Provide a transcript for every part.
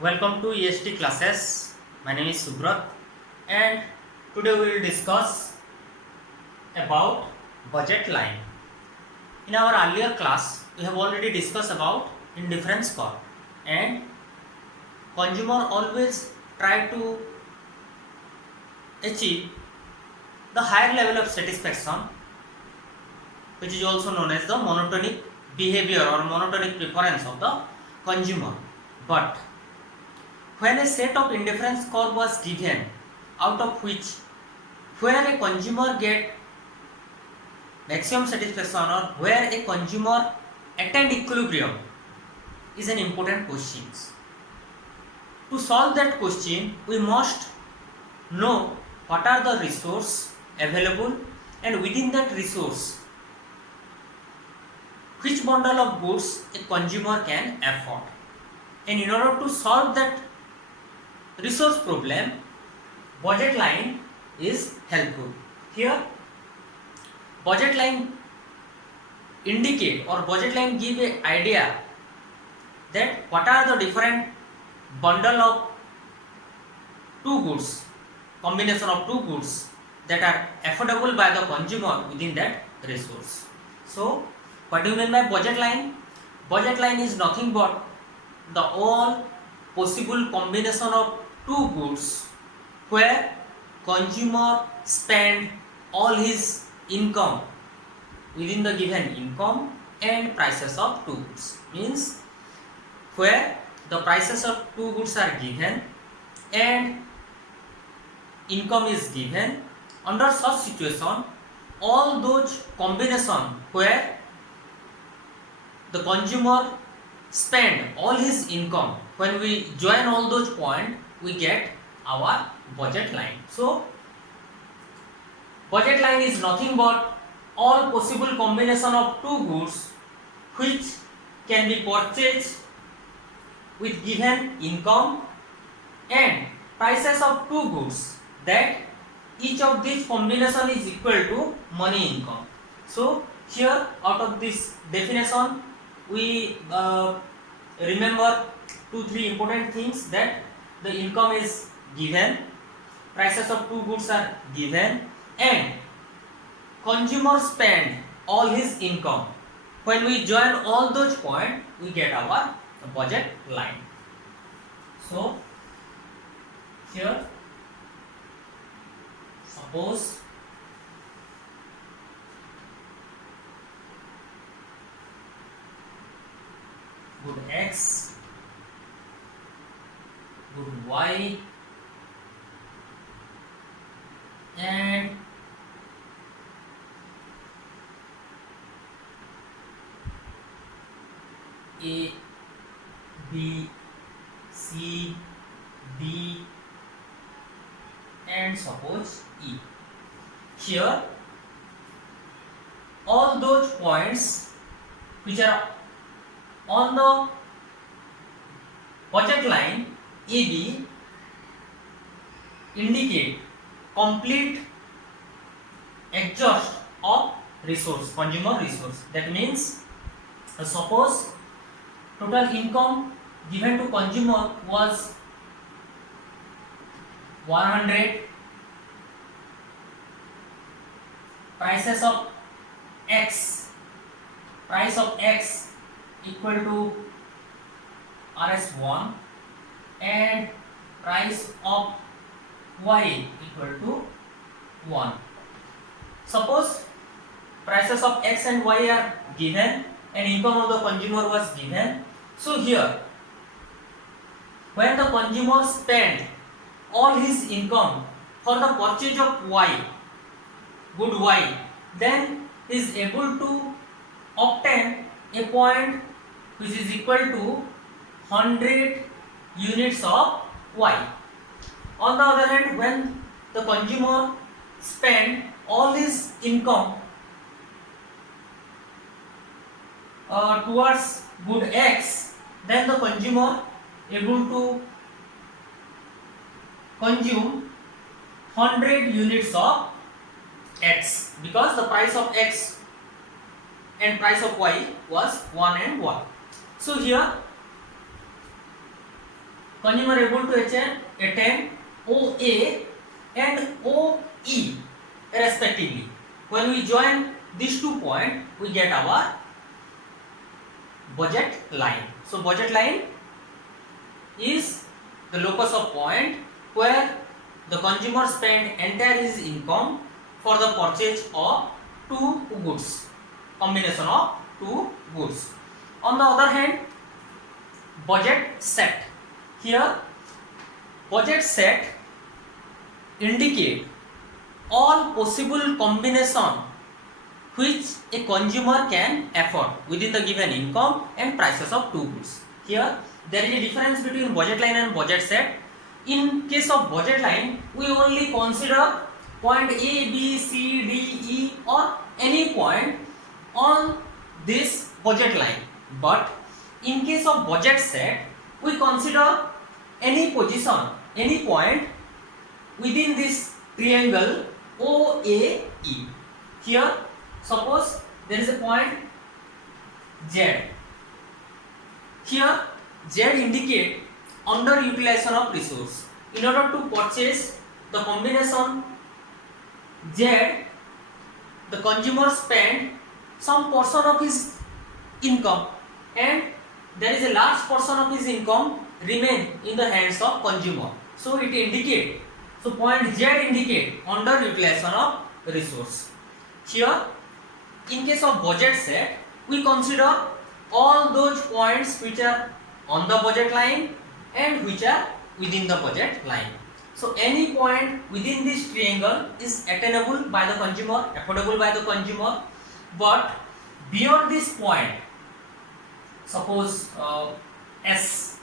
Welcome to EST classes. My name is Subrat and today we will discuss about budget line. In our earlier class, we have already discussed about indifference curve and consumer always try to achieve the higher level of satisfaction, which is also known as the monotonic behavior or monotonic preference of the consumer. But when a set of indifference curve was given, out of which where a consumer get maximum satisfaction or where a consumer attain equilibrium is an important question. To solve that question, we must know what are the resources available and within that resource which bundle of goods a consumer can afford. And in order to solve that resource problem, budget line is helpful. Here budget line indicate or budget line give a idea that what are the different bundle of two goods, combination of two goods that are affordable by the consumer within that resource. So what do you mean by budget line? Budget line is nothing but the all possible combination of two goods where consumer spend all his income within the given income and prices of two goods. Means where the prices of two goods are given and income is given. Under such situation, all those combination where the consumer spend all his income, when we join all those points, we get our budget line. So budget line is nothing but all possible combination of two goods which can be purchased with given income and prices of two goods that each of these combination is equal to money income. So here out of this definition we remember 2-3 important things, that the income is given, prices of two goods are given and consumer spend all his income. When we join all those points, we get our budget line. So here suppose good X, good Y and A, B, C, D and suppose E. Here all those points which are on the budget line AB indicate complete exhaust of resource, consumer resource. That means suppose total income given to consumer was 100, prices of X, price of X equal to Rs1 and price of Y equal to 1. Suppose prices of X and Y are given and income of the consumer was given. So here when the consumer spend all his income for the purchase of Y, good Y, then he is able to obtain a point which is equal to 100 units of Y. On the other hand, when the consumer spend all his income towards good X, then the consumer able to consume 100 units of X because the price of X and price of Y was 1 and 1. So here consumer able to attain OA and OE respectively. When we join these 2 points, we get our budget line. So budget line is the locus of point where the consumer spend entire his income for the purchase of 2 goods, combination of 2 goods. On the other hand, budget set. Here budget set indicate all possible combination which a consumer can afford within the given income and prices of 2 goods. Here there is a difference between budget line and budget set. In case of budget line, we only consider point A, B, C, D, E or any point on this budget line. But in case of budget set, we consider any position, any point within this triangle OAE. Here suppose there is a point Z. Here Z indicate underutilization of resource. In order to purchase the combination Z, the consumer spend some portion of his income and there is a large portion of his income remain in the hands of consumer. So it indicate, so point Z indicate underutilization of resource. Here in case of budget set, we consider all those points which are on the budget line and which are within the budget line. So any point within this triangle is attainable by the consumer, affordable by the consumer, but beyond this point, suppose S,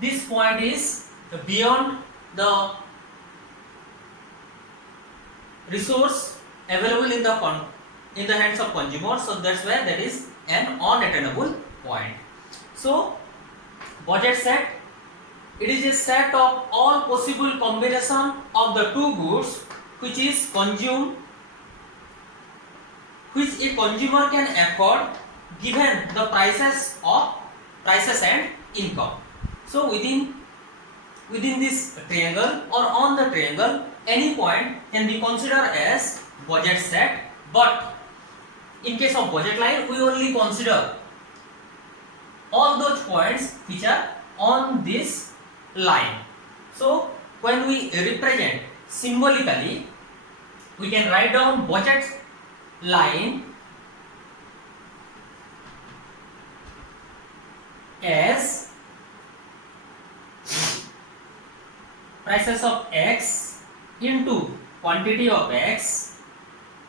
this point is beyond the resource available in the hands of consumer, so that's where that is an unattainable point. So budget set, it is a set of all possible combination of the 2 goods which is consumed, which a consumer can afford given the prices and income. So within this triangle or on the triangle, any point can be considered as budget set, but in case of budget line, we only consider all those points which are on this line. So when we represent symbolically, we can write down budget line as prices of X into quantity of X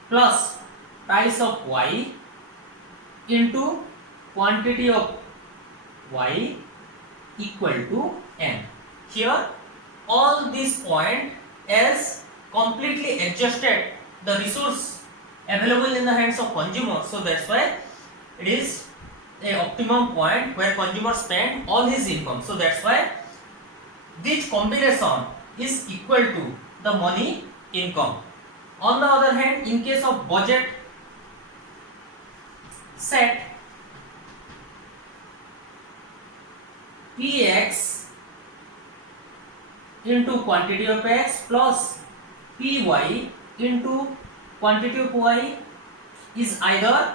plus price of Y into quantity of Y equal to N. Here all these point as completely adjusted the resource available in the hands of consumer, so that's why it is a optimum point where consumer spend all his income. So that's why this combination is equal to the money income. On the other hand, in case of budget set, Px into quantity of X plus Py into quantity of Y is either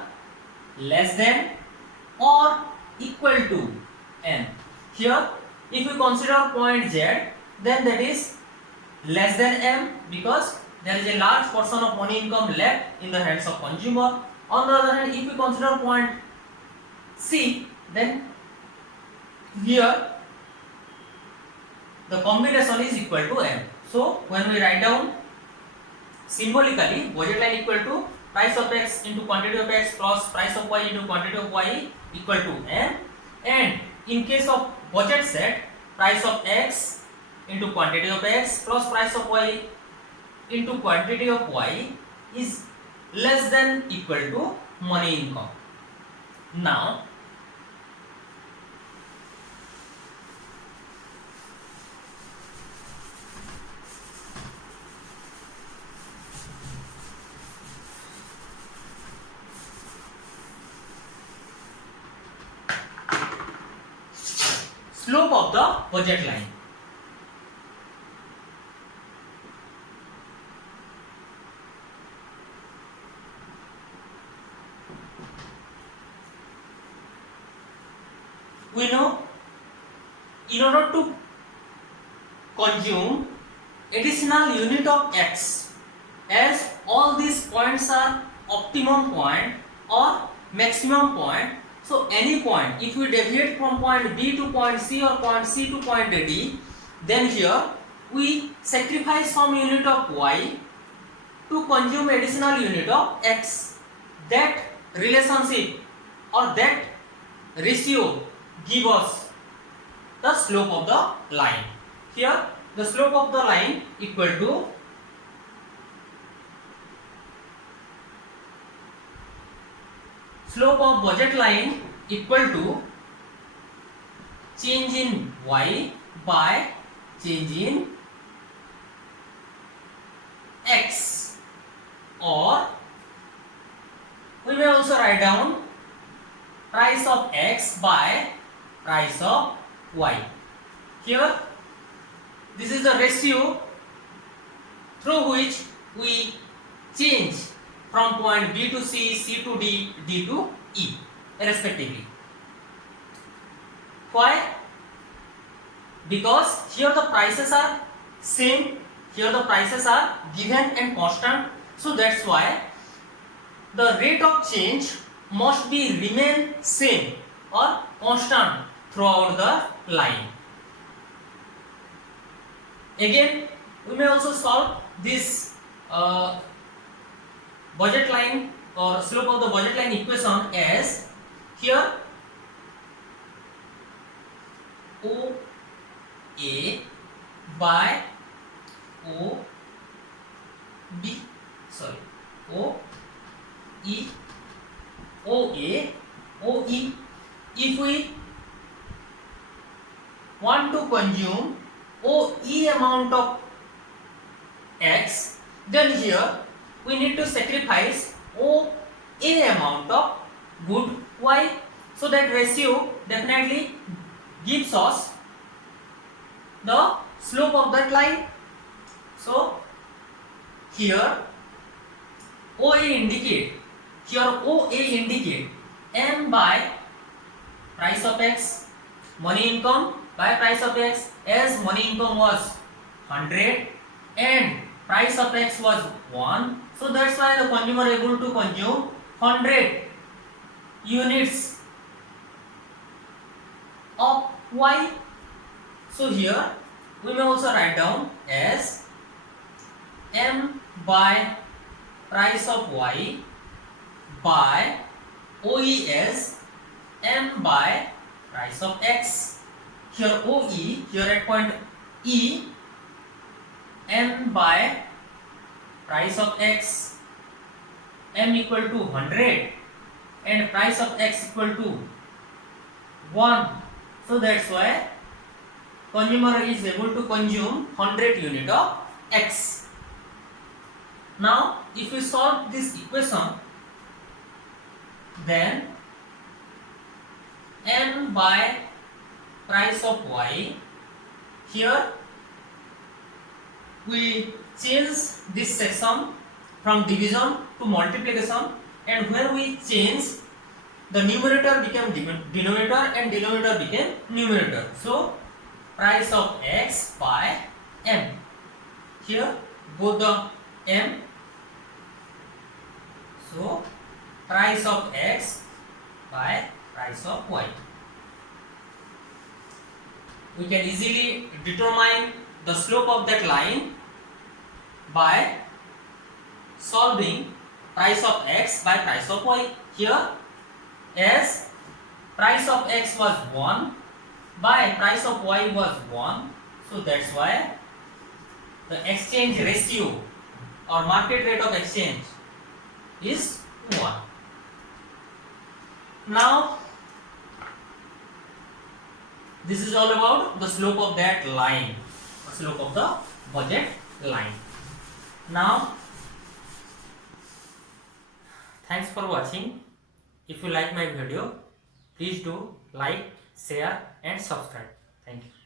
less than or equal to N. Here if we consider point Z, then that is less than M because there is a large portion of money income left in the hands of consumer. On the other hand, if we consider point C, then here the combination is equal to M. So when we write down symbolically, budget line equal to price of X into quantity of X plus price of Y into quantity of Y equal to M, and in case of budget set, price of X into quantity of X plus price of Y into quantity of Y is less than equal to money income. Now slope of the budget line. We know in order to consume additional unit of x, as all these points are optimum point or maximum point, so any point, if we deviate from point B to point C or point C to point D, then here we sacrifice some unit of y to consume additional unit of x. That relationship or that ratio give us the slope of the line. Here the slope of the line equal to slope of budget line equal to change in y by change in x, or we may also write down price of x by price of y. Here this is the ratio through which we change from point B to C, C to D, D to E respectively. Why? Because here the prices are same, here the prices are given and constant, so that's why the rate of change must be remain same or constant throughout the line. Again, we may also solve this budget line or slope of the budget line equation as here OA by OE. If we want to consume OE amount of x, then here we need to sacrifice OA amount of good y. So that ratio definitely gives us the slope of that line. So here OA indicate M by price of x, money income by price of x, as money income was 100 and price of x was 1, so that's why the consumer able to consume 100 units of y. So here we may also write down as M by price of y by OE as M by price of x. Here OE, here at point E, M by price of x, M equal to 100 and price of x equal to 1. So that's why consumer is able to consume 100 unit of x. Now if we solve this equation, then M by price of y, here we change this section from division to multiplication, and when we change, the numerator became denominator and denominator became numerator. So price of x by M, here both the M, so price of x by price of y. We can easily determine the slope of that line by solving price of x by price of y. Here as price of x was 1 by price of y was 1, so that's why the exchange ratio or market rate of exchange is 1. Now this is all about the slope of that line, slope of the budget line. Now thanks for watching. If you like my video, please do like, share and subscribe. Thank you.